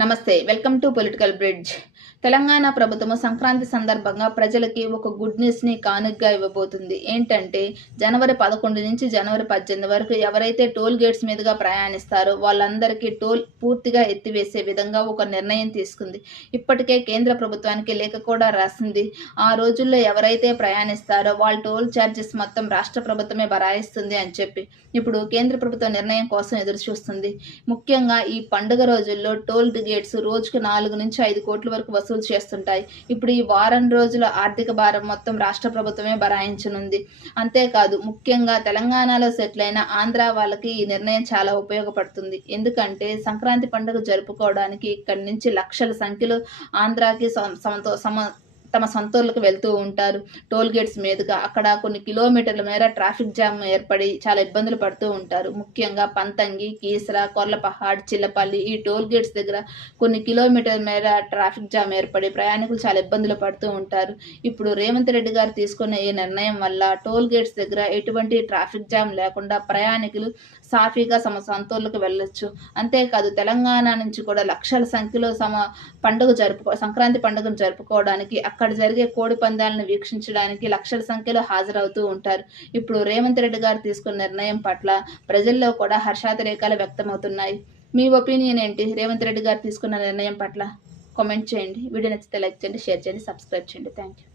నమస్తే, welcome to political bridge. Telangana ప్రభుత్వము సంక్రాంతి సందర్భంగా ప్రజలకి ఒక గుడ్ న్యూస్ని కానుగ్గా ఇవ్వబోతుంది. ఏంటంటే జనవరి 11 నుంచి జనవరి 18 వరకు ఎవరైతే టోల్ గేట్స్ మీదుగా ప్రయాణిస్తారో వాళ్ళందరికీ టోల్ పూర్తిగా ఎత్తివేసే విధంగా ఒక నిర్ణయం తీసుకుంది. ఇప్పటికే కేంద్ర ప్రభుత్వానికి లేఖ కూడా రాసింది. ఆ రోజుల్లో ఎవరైతే ప్రయాణిస్తారో వాళ్ళ టోల్ ఛార్జెస్ మొత్తం రాష్ట్ర ప్రభుత్వమే భరాయిస్తుంది అని చెప్పి ఇప్పుడు కేంద్ర ప్రభుత్వ నిర్ణయం కోసం ఎదురు చూస్తుంది. ముఖ్యంగా ఈ పండుగ రోజుల్లో టోల్ గేట్స్ రోజుకు 4 నుంచి 5 కోట్ల వరకు వసూలు చేస్తుంటాయి. ఇప్పుడు ఈ వారం రోజుల ఆర్థిక భారం మొత్తం రాష్ట్ర ప్రభుత్వమే భరాయించనుంది. అంతేకాదు ముఖ్యంగా తెలంగాణలో సెటిల్ అయిన ఆంధ్ర వాళ్ళకి ఈ నిర్ణయం చాలా ఉపయోగపడుతుంది. ఎందుకంటే సంక్రాంతి పండుగ జరుపుకోవడానికి ఇక్కడి నుంచి లక్షల సంఖ్యలో ఆంధ్రాకి తమ సొంతూర్లకు వెళ్తూ ఉంటారు. టోల్ గేట్స్ మీదుగా అక్కడ కొన్ని కిలోమీటర్ల మేర ట్రాఫిక్ జామ్ ఏర్పడి చాలా ఇబ్బందులు పడుతూ ఉంటారు. ముఖ్యంగా పంతంగి, కీసర, కొర్లపహాడ్, చిల్లపల్లి ఈ టోల్ గేట్స్ దగ్గర కొన్ని కిలోమీటర్ల మేర ట్రాఫిక్ జామ్ ఏర్పడి ప్రయాణికులు చాలా ఇబ్బందులు పడుతూ ఉంటారు. ఇప్పుడు రేవంత్ రెడ్డి గారు తీసుకున్న ఈ నిర్ణయం వల్ల టోల్ గేట్స్ దగ్గర ఎటువంటి ట్రాఫిక్ జామ్ లేకుండా ప్రయాణికులు సాఫీగా తమ సొంతూర్లకు వెళ్ళొచ్చు. అంతేకాదు తెలంగాణ నుంచి కూడా లక్షల సంఖ్యలో సంక్రాంతి పండుగను జరుపుకోవడానికి అక్కడ జరిగే కోడి పందాలను వీక్షించడానికి లక్షల సంఖ్యలో హాజరవుతూ ఉంటారు. ఇప్పుడు రేవంత్ రెడ్డి గారు తీసుకున్న నిర్ణయం పట్ల ప్రజల్లో కూడా హర్షాతిరేకాలు వ్యక్తమవుతున్నాయి. మీ ఒపీనియన్ ఏంటి? రేవంత్ రెడ్డి గారు తీసుకున్న నిర్ణయం పట్ల కామెంట్ చేయండి. వీడియో నచ్చితే లైక్ చేయండి, షేర్ చేయండి, సబ్స్క్రైబ్ చేయండి. Thank you.